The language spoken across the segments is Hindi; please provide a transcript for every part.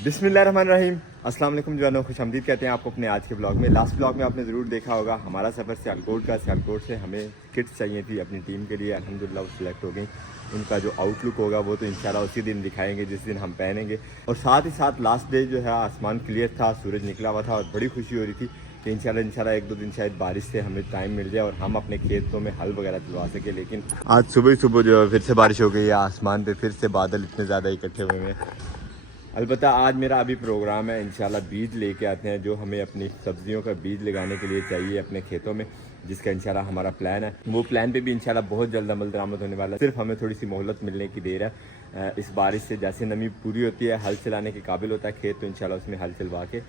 बिस्मिल्लाहिर्रहमानिर्रहीम। अस्सलाम वालेकुम जवानों, खुशामदीद कहते हैं आपको अपने आज के ब्लॉग में। लास्ट ब्लॉग में आपने ज़रूर देखा होगा हमारा सफ़र सियालकोट का। सियालकोट से हमें किट्स चाहिए थी अपनी टीम के लिए, अल्हम्दुलिल्लाह वो सिलेक्ट हो गई। उनका जो आउटलुक होगा वो तो इंशाल्लाह उसी दिन दिखाएंगे जिस दिन हम पहनेंगे। और साथ ही साथ लास्ट डे जो है आसमान क्लियर था, सूरज निकला हुआ था और बड़ी खुशी हो रही थी कि इंशाल्लाह एक दो दिन शायद बारिश से हमें टाइम मिल जाए और हम अपने खेतों में हल वगैरह चलवा सके। लेकिन आज सुबह ही सुबह जो है फिर से बारिश हो गई है, आसमान पे फिर से बादल इतने ज़्यादा इकट्ठे हुए हैं। अलबत्ता आज मेरा अभी प्रोग्राम है, इंशाल्लाह बीज लेके आते हैं जो हमें अपनी सब्जियों का बीज लगाने के लिए चाहिए अपने खेतों में, जिसका इंशाल्लाह हमारा प्लान है। वो प्लान पे भी इंशाल्लाह बहुत जल्द अमल दरामद होने वाला है। सिर्फ हमें थोड़ी सी मोहलत मिलने की देर है। इस बारिश से जैसे नमी पूरी होती है, हल चलाने के काबिल होता है खेत, तो इंशाल्लाह उसमें हल चलवा के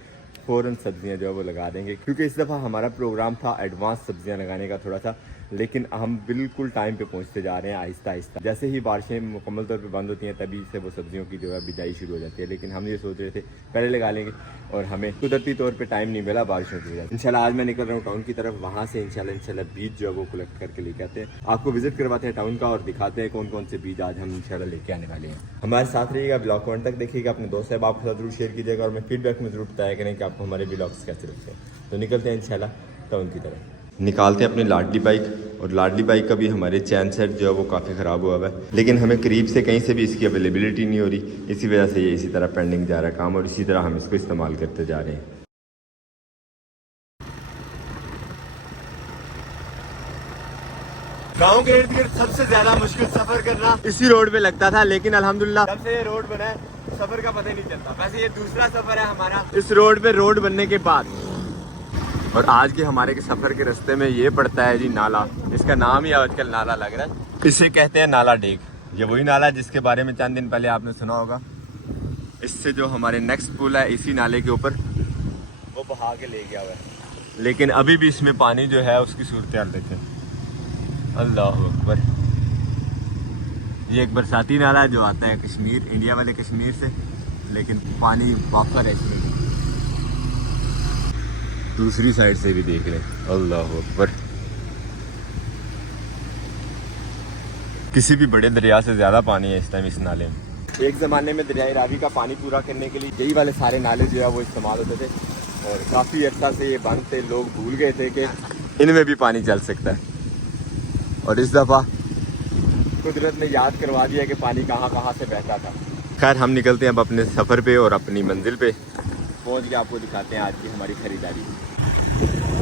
फ़ौरन सब्जियां जो है वो लगा देंगे। क्योंकि इस दफ़ा हमारा प्रोग्राम था एडवांस सब्जियां लगाने का थोड़ा सा, लेकिन हम बिल्कुल टाइम पे पहुंचते जा रहे हैं आहिस्ता आहिस्ता। जैसे ही बारिशें मुकम्मल तौर पे बंद होती हैं तभी से वो सब्जियों की जो है बिजाई शुरू हो जाती है। लेकिन हम ये सोच रहे थे पहले लगा लेंगे और हमें कुदरती तौर पे टाइम नहीं मिला बारिशों की वजह से। इंशाल्लाह आज मैं निकल रहा हूँ टाउन की तरफ, वहाँ से इंशाल्लाह बीज जो है वो कलेक्ट करके लेके आते हैं। आपको विजिट करवाते हैं टाउन का और दिखाते हैं कौन कौन से बीज आज हम इंशाल्लाह लेके आने वाले हैं। हमारे साथ रहिएगा, ब्लॉग को अंत तक देखिएगा, अपने दोस्त साहब आपके साथ जरूर शेयर कीजिएगा और मैं फीडबैक में जरूर बताया करें कि आपको हमारे ब्लॉग्स कैसे लगते हैं। तो निकलते हैं इंशाल्लाह टाउन की तरफ। निकालते हैं अपनी लाडली बाइक, और लाडली बाइक का भी हमारे चैन सेट जो है वो काफ़ी ख़राब हुआ है, लेकिन हमें करीब से कहीं से भी इसकी अवेलेबिलिटी नहीं हो रही। इसी वजह से ये इसी तरह पेंडिंग जा रहा है काम और इसी तरह हम इसको इस्तेमाल करते जा रहे हैं। गाँव के इर्द गिर्द सबसे ज़्यादा मुश्किल सफ़र करना इसी रोड पे लगता था, लेकिन अल्हम्दुलिल्लाह जब से ये रोड बना है सफ़र का पता ही नहीं चलता। वैसे ये दूसरा सफ़र है हमारा इस रोड पे, रोड बनने के बाद। और आज के हमारे के सफ़र के रास्ते में ये पड़ता है जी नाला। इसका नाम ही आजकल नाला लग रहा है, इसे कहते हैं नाला डेग। ये वही नाला है जिसके बारे में चंद दिन पहले आपने सुना होगा। इससे जो हमारे नेक्स्ट पुल है इसी नाले के ऊपर वो बहा के ले गया हुआ है, लेकिन अभी भी इसमें पानी जो है उसकी सूरत हाल देखें। अल्लाह अकबर। ये एक बरसाती नाला है जो आता है कश्मीर, इंडिया वाले कश्मीर से, लेकिन पानी वाफर है इसमें। दूसरी साइड से भी देख लें, अल्लाह अकबर। किसी भी बड़े दरिया से ज़्यादा पानी है इस टाइम इस नाले में। एक ज़माने में दरियाई रावी का पानी पूरा करने के लिए यही वाले सारे नाले जो है वो इस्तेमाल होते थे, और काफ़ी अर्सा से ये बंद थे। लोग भूल गए थे कि इनमें भी पानी चल सकता है, और इस दफ़ा कुदरत ने याद करवा दिया कि पानी कहाँ कहाँ से बहता था। खैर हम निकलते हैं अब अपने सफ़र पे और अपनी मंजिल पे पहुँच के आपको दिखाते हैं आज की हमारी ख़रीदारी।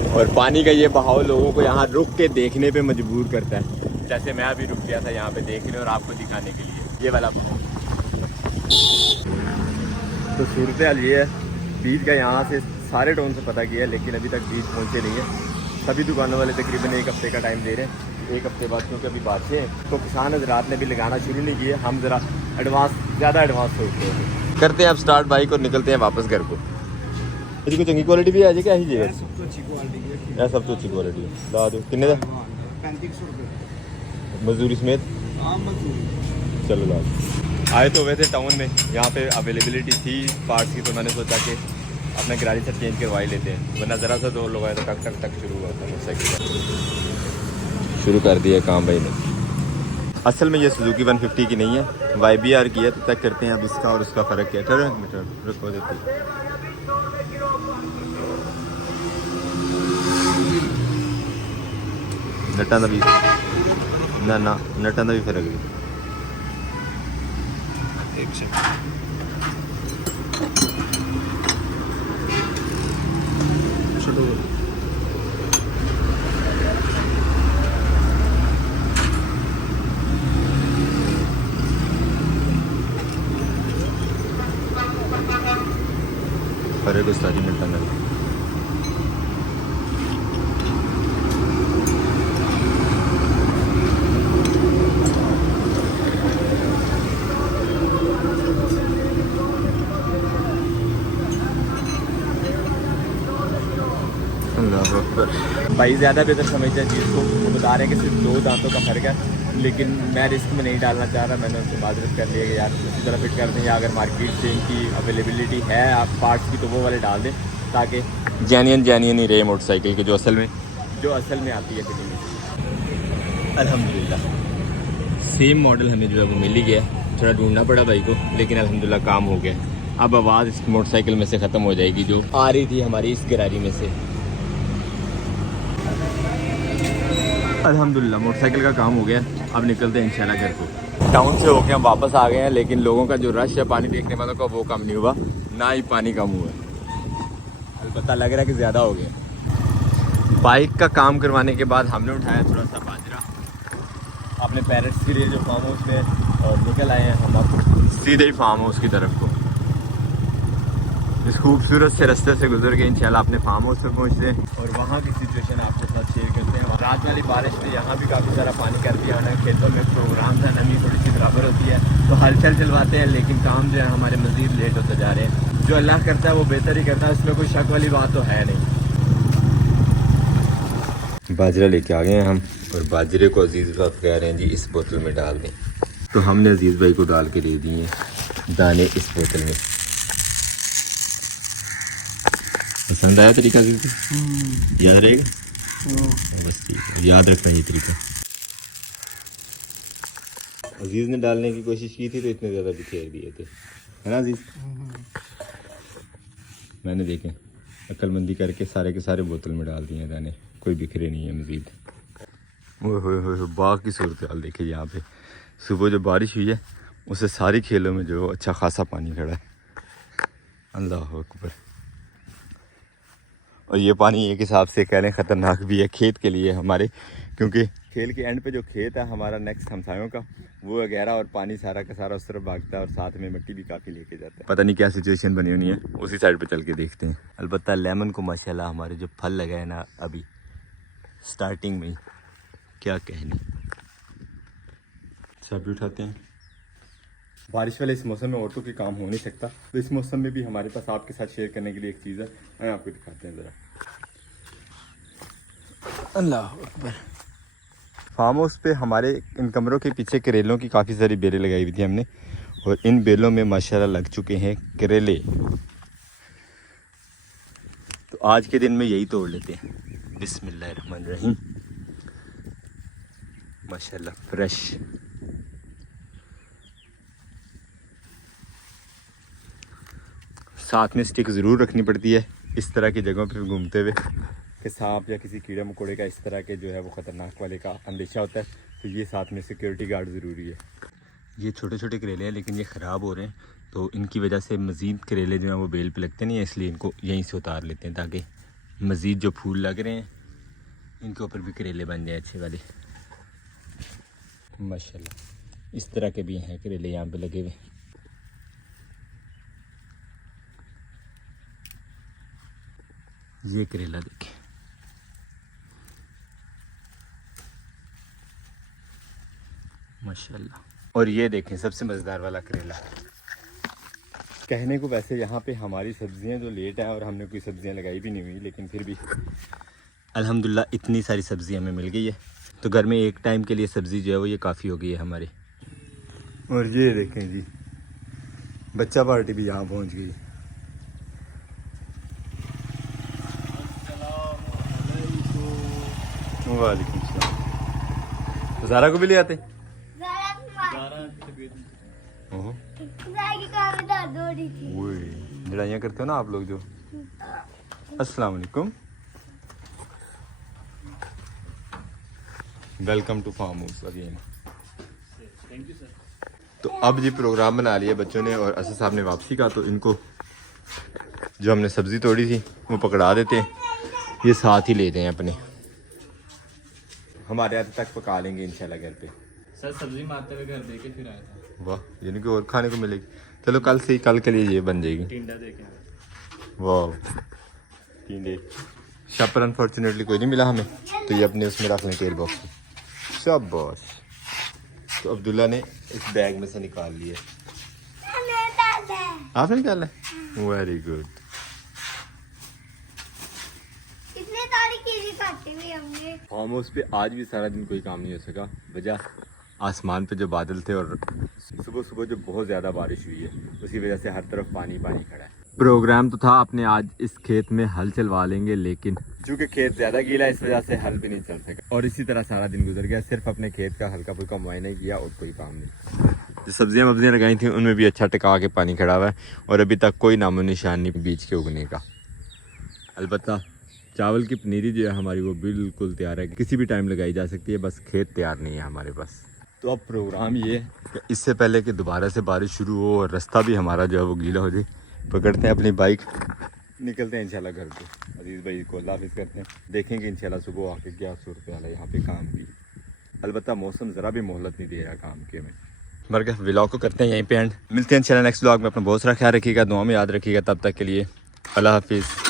और पानी का ये बहाव लोगों को यहाँ रुक के देखने पे मजबूर करता है, जैसे मैं अभी रुक गया था यहाँ पे देखने और आपको दिखाने के लिए ये वाला। तो सूरत हाल ये है, बीज का यहाँ से सारे टाउन से पता किया है, लेकिन अभी तक बीज पहुँचे नहीं है। सभी दुकानों वाले तकरीबन एक हफ्ते का टाइम दे रहे हैं। एक हफ्ते बाद क्योंकि अभी बारिशें हैं तो किसान हज़रात ने भी लगाना शुरू नहीं किए। हम ज़रा ज़्यादा एडवांस सोच रहे हैं। करते हैं अब स्टार्ट बाइक और निकलते हैं वापस घर को। इसकी चंगी क्वालिटी भी आ जाए क्या ही जी? सब तो अच्छी क्वालिटी है। ला दो कितने का? 3500 रुपये मजदूरी समेत। चलो ला दो। आए तो वैसे टाउन में यहाँ पे अवेलेबिलिटी थी पार्ट्स की, तो मैंने सोचा कि अपना गैराज से चेंज करवा ही लेते हैं, वरना ज़रा सा दौर लगाया तो टक टक टक शुरू हुआ था। मोटरसाइकिल शुरू कर दिया काम भाई ने। असल में ये सुजुकी 150 की नहीं है, YBR की है। तो चेक करते हैं अब इसका और उसका फ़र्क क्या है। रुको देती नटा भी ना नटा भी फर्क है। फर्क उस सारी नटा ना भाई ज़्यादा बेहतर समझते हैं चीज़ को। वो बता रहे हैं कि सिर्फ 2 दांतों का फ़र्क है, लेकिन मैं रिस्क में नहीं डालना चाह रहा। मैंने उनसे माजरत कर लिया कि यार उसी तरह फिट कर दें, या अगर मार्केट से इनकी अवेलेबिलिटी है आप पार्ट्स की तो वो वाले डाल दें, ताकि जेन्युइन ही रहे मोटरसाइकिल के जो असल में आती है फिटिंग। अल्हम्दुलिल्लाह सेम मॉडल हमें जो है वो मिल ही गया। थोड़ा ढूंढना पड़ा भाई को, लेकिन अल्हम्दुलिल्लाह काम हो गया। अब आवाज़ इस मोटरसाइकिल में से ख़त्म हो जाएगी जो आ रही थी हमारी इस गरारी में से। अल्हम्दुलिल्लाह मोटरसाइकिल का काम हो गया। अब निकलते हैं इंशाल्लाह घर को। टाउन से होके हम वापस आ गए हैं, लेकिन लोगों का जो रश है पानी देखने वालों का वो कम नहीं हुआ, ना ही पानी कम हुआ। अलबत्ता लग रहा है कि ज़्यादा हो गया। बाइक का काम करवाने के बाद हमने उठाया थोड़ा सा बाजरा अपने पेरेंट्स के लिए जो फार्म हाउस में, और निकल आए हैं हम अब सीधे ही फार्म हाउस की तरफ को। इस खूबसूरत से रास्ते से गुजर के इंशाल्लाह अपने फार्म हाउस पर पहुँचते हैं और वहाँ की सिचुएशन आपके साथ शेयर करते हैं। और रात वाली बारिश ने यहाँ भी काफ़ी सारा पानी कर दिया है। खेतों में प्रोग्राम था, नमी थोड़ी सी बराबर होती है तो हलचल चलवाते हैं, लेकिन काम जो है हमारे मज़ीद लेट होते जा रहे हैं। जो अल्लाह करता है वो बेहतर ही करता है, इसमें कोई शक वाली बात तो है नहीं। बाजरा लेके आ गए हैं हम, और बाजरे को अजीज़ भाई कह रहे हैं जी इस बोतल में डाल दें, तो हमने अजीज़ भाई को डाल के दे दिए दाने इस बोतल में। पसंद आया तरीका? याद रहेगा? बस ठीक है, याद रखना ये तरीका। अजीज़ ने डालने की कोशिश की थी तो इतने ज़्यादा बिखेर दिए थे, है ना अजीज़? मैंने देखें अक्लमंदी करके सारे के सारे बोतल में डाल दिए दाने, कोई बिखरे नहीं है मज़ीद। ओह बाग की सूरत हाल देखिए यहाँ पे। सुबह जो बारिश हुई है उससे सारी खेलों में जो अच्छा खासा पानी खड़ा है। अल्लाह अकबर। और ये पानी एक हिसाब से कह लें ख़तरनाक भी है खेत के लिए हमारे, क्योंकि खेल के एंड पे जो खेत है हमारा नेक्स्ट हमसायों का, वो गहरा और पानी सारा का सारा उस तरफ भागता है और साथ में मिट्टी भी काफ़ी लेके जाता है। पता नहीं क्या सिचुएशन बनी होनी है, उसी साइड पे चल के देखते हैं। अलबत्ता लेमन को माशाल्लाह हमारे जो फल लगा है ना अभी स्टार्टिंग में ही, क्या कहने। सब भी उठाते हैं। बारिश वाले इस मौसम में ऑटो के काम हो नहीं सकता, तो इस मौसम में भी हमारे पास आपके साथ शेयर करने के लिए एक चीज़ है, मैं आपको दिखाते हैं ज़रा। अल्लाह अकबर। फार्म हाउस पे हमारे इन कमरों के पीछे करेलों की काफ़ी सारी बेलें लगाई हुई थी हमने, और इन बेलों में माशाल्लाह लग चुके हैं करेले। तो आज के दिन में यही तोड़ लेते हैं। बिस्मिल्लाहिर्रहमानिर्रहीम। माशाल्लाह फ्रेश। साथ में स्टिक ज़रूर रखनी पड़ती है इस तरह की जगहों पर घूमते हुए, कि सांप या किसी कीड़े मकोड़े का इस तरह के जो है वो ख़तरनाक वाले का अंदेशा होता है, तो ये साथ में सिक्योरिटी गार्ड ज़रूरी है। ये छोटे छोटे करेले हैं लेकिन ये ख़राब हो रहे हैं, तो इनकी वजह से मज़ीद करेले जो हैं वो बेल पे लगते नहीं हैं, इसलिए इनको यहीं से उतार लेते हैं ताकि मज़ीद जो फूल लग रहे हैं इनके ऊपर भी करेले बन जाए अच्छे वाले। माशाल्लाह इस तरह के भी हैं करेले यहाँ पे लगे हुए। ये करेला देखें, माशाल्लाह। और ये देखें सबसे मज़ेदार वाला करेला। कहने को वैसे यहाँ पे हमारी सब्जियाँ जो लेट हैं और हमने कोई सब्जियाँ लगाई भी नहीं हुई, लेकिन फिर भी अल्हम्दुलिल्लाह इतनी सारी सब्ज़ी हमें मिल गई है, तो घर में एक टाइम के लिए सब्ज़ी जो है वो ये काफ़ी हो गई है हमारी। और ये देखें जी बच्चा पार्टी भी यहाँ पहुँच गई। वालेकुम सलाम। ज़ारा को भी ले आते? लड़ाइयाँ करते हो ना आप लोग जो। अस्सलाम वालेकुम, welcome to farm house again. Thank you sir. तो अब जी प्रोग्राम बना लिया बच्चों ने और असद साहब ने वापसी का, तो इनको जो हमने सब्ज़ी तोड़ी थी वो पकड़ा देते हैं, ये साथ ही लेते हैं अपने, हमारे आते तक पका लेंगे इंशाल्लाह घर पे। सर सब्जी मारते हुए घर देके फिर आया था। वाह, यानी कि और खाने को मिलेगी। चलो कल से ही, कल के लिए ये बन जाएगी। टिंडा देके। वाह टिंडे। शपर अनफॉर्चुनेटली कोई नहीं मिला हमें, तो ये अपने उसमें रख लें टेल बॉक्स में। शाबाश। तो अब्दुल्ला ने इस बैग में से निकाल लिया। आपने निकाला? Very good. फार्म हाउस पे आज भी सारा दिन कोई काम नहीं हो सका, वजह आसमान पे जो बादल थे और सुबह सुबह जो बहुत ज़्यादा बारिश हुई है उसकी वजह से हर तरफ पानी पानी खड़ा है। प्रोग्राम तो था अपने आज इस खेत में हल चलवा लेंगे, लेकिन चूँकि खेत ज़्यादा गीला इस वजह से हल भी नहीं चल सका और इसी तरह सारा दिन गुजर गया। सिर्फ अपने खेत का हल्का फुल्का मुआयना किया और कोई काम नहीं। जो सब्जियां वब्जियां लगाई थी उनमें भी अच्छा टिका के पानी खड़ा हुआ है और अभी तक कोई नामो निशान नहीं बीज के उगने का। अलबत्ता चावल की पनीरी जो है हमारी वो बिल्कुल तैयार है, किसी भी टाइम लगाई जा सकती है, बस खेत तैयार नहीं है हमारे पास। तो अब प्रोग्राम ये है कि इससे पहले कि दोबारा से बारिश शुरू हो और रास्ता भी हमारा जो है वो गीला हो जाए, पकड़ते हैं अपनी बाइक, निकलते हैं इंशाल्लाह घर को। अजीज़ भाई को अल्लाह हाफ़िज़ करते हैं, देखेंगे इंशाल्लाह सुबह आके क्या सूरत हाल है यहाँ पे काम की। अलबत्ता मौसम ज़रा भी मोहलत नहीं दे रहा काम के में। मगर व्लॉग को करते हैं यहीं पे एंड, मिलते हैं इंशाल्लाह नेक्स्ट व्लॉग में। अपना बहुत सारा ख्याल रखिएगा, दुआ में याद रखिएगा। तब तक के लिए अल्लाह हाफ़िज़।